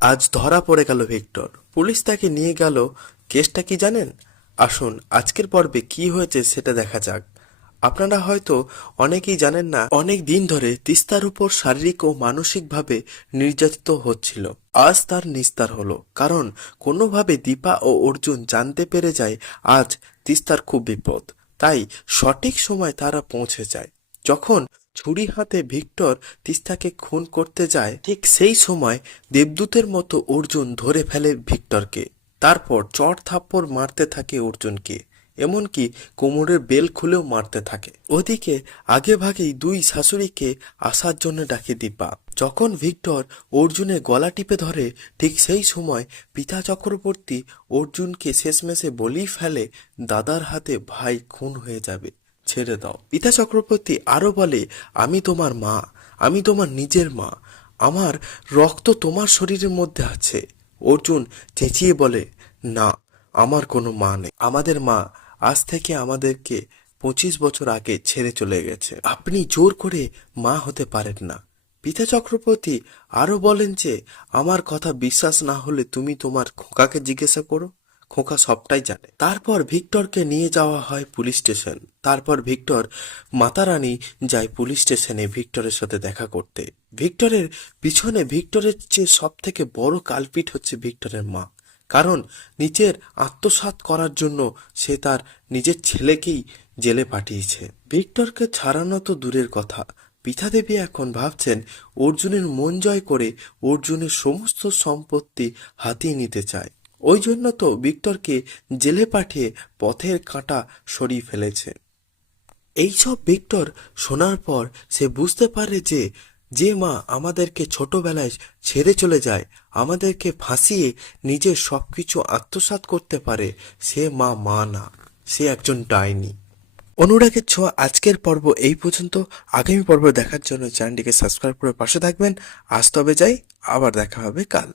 আজ ধরা পড়ে গেল ভিক্টর। পুলিশ তাকে নিয়ে গেল। কেসটা কি জানেন? আসুন, আজকের পর্বে কি হয়েছে সেটা দেখা যাক। আপনারা হয়তো অনেকেই জানেন না, অনেক দিন ধরে তিস্তার উপর শারীরিক ও মানসিকভাবে নির্যাতিত হচ্ছিল। আজ তার নিস্তার হলো। কারণ, কোনোভাবে দীপা ও অর্জুন জানতে পেরে যায়, আজ তিস্তার খুব বিপদ। তাই সঠিক সময় তারা পৌঁছে যায়। যখন ছুরি হাতে ভিক্টর তিস্তাকে খুন করতে যায়, ঠিক সেই সময় দেবদূতের মতো অর্জুন ধরে ফেলে ভিক্টরকে। তারপর চট থাপ্পড় মারতে থাকে অর্জুনকে, এমনকি কোমরের বেল খুলেও মারতে থাকে। ওদিকে আগে ভাগেই দুই শাশুড়িকে আসার জন্য ডাকে দীপা। যখন ভিক্টর অর্জুনের গলা টিপে ধরে, ঠিক সেই সময় পিতা চক্রবর্তী অর্জুনকে শেষমেশে বলেই ফেলে, দাদার হাতে ভাই খুন হয়ে যাবে। ছেড়ে দাও। পিতা চক্রবর্তী আরও বলে, আমি তোমার মা, আমি তোমার নিজের মা। আমার রক্ত তোমার শরীরের মধ্যে আছে। অর্জুন চেঁচিয়ে বলে, না, আমার কোনো মা নেই। আমাদের মা আজ থেকে আমাদেরকে পঁচিশ বছর আগে ছেড়ে চলে গেছে। আপনি জোর করে মা হতে পারেন না। পিতা চক্রবর্তী আরও বলেন যে, আমার কথা বিশ্বাস না হলে তুমি তোমার খোকাকে জিজ্ঞাসা করো। খোকা সবটাই জানে। তারপর ভিক্টরকে নিয়ে যাওয়া হয় পুলিশ স্টেশন। তারপর ভিক্টর মাতারানী যায় পুলিশ স্টেশনে ভিক্টরের সাথে দেখা করতে। ভিক্টরের পিছনে ভিক্টরের চেয়ে সব থেকে বড় কালপিট হচ্ছে ভিক্টরের মা। কারণ নিজের আত্মসাৎ করার জন্য সে তার নিজের ছেলেকেই জেলে পাঠিয়েছে। ভিক্টরকে ছাড়ানো তো দূরের কথা। পিতাদেবী এখন ভাবছেন অর্জুনের মন জয় করে অর্জুনের সমস্ত সম্পত্তি হাতিয়ে নিতে চায়। ওই জন্য তো ভিক্টরকে জেলে পাঠিয়ে পথের কাঁটা সরিয়ে ফেলেছে। এইসব ভিক্টর শোনার পর সে বুঝতে পারে যে যে মা আমাদেরকে ছোটবেলায় ছেড়ে চলে যায়, আমাদেরকে ফাঁসিয়ে নিজের সব কিছু আত্মসাৎ করতে পারে, সে মা মা না সে একজন ডাইনি। অনুরাগের ছোঁয়া আজকের পর্ব এই পর্যন্ত। আগামী পর্ব দেখার জন্য চ্যানেলটিকে সাবস্ক্রাইব করে পাশে থাকবেন। আজ তবে যাই, আবার দেখা হবে কাল।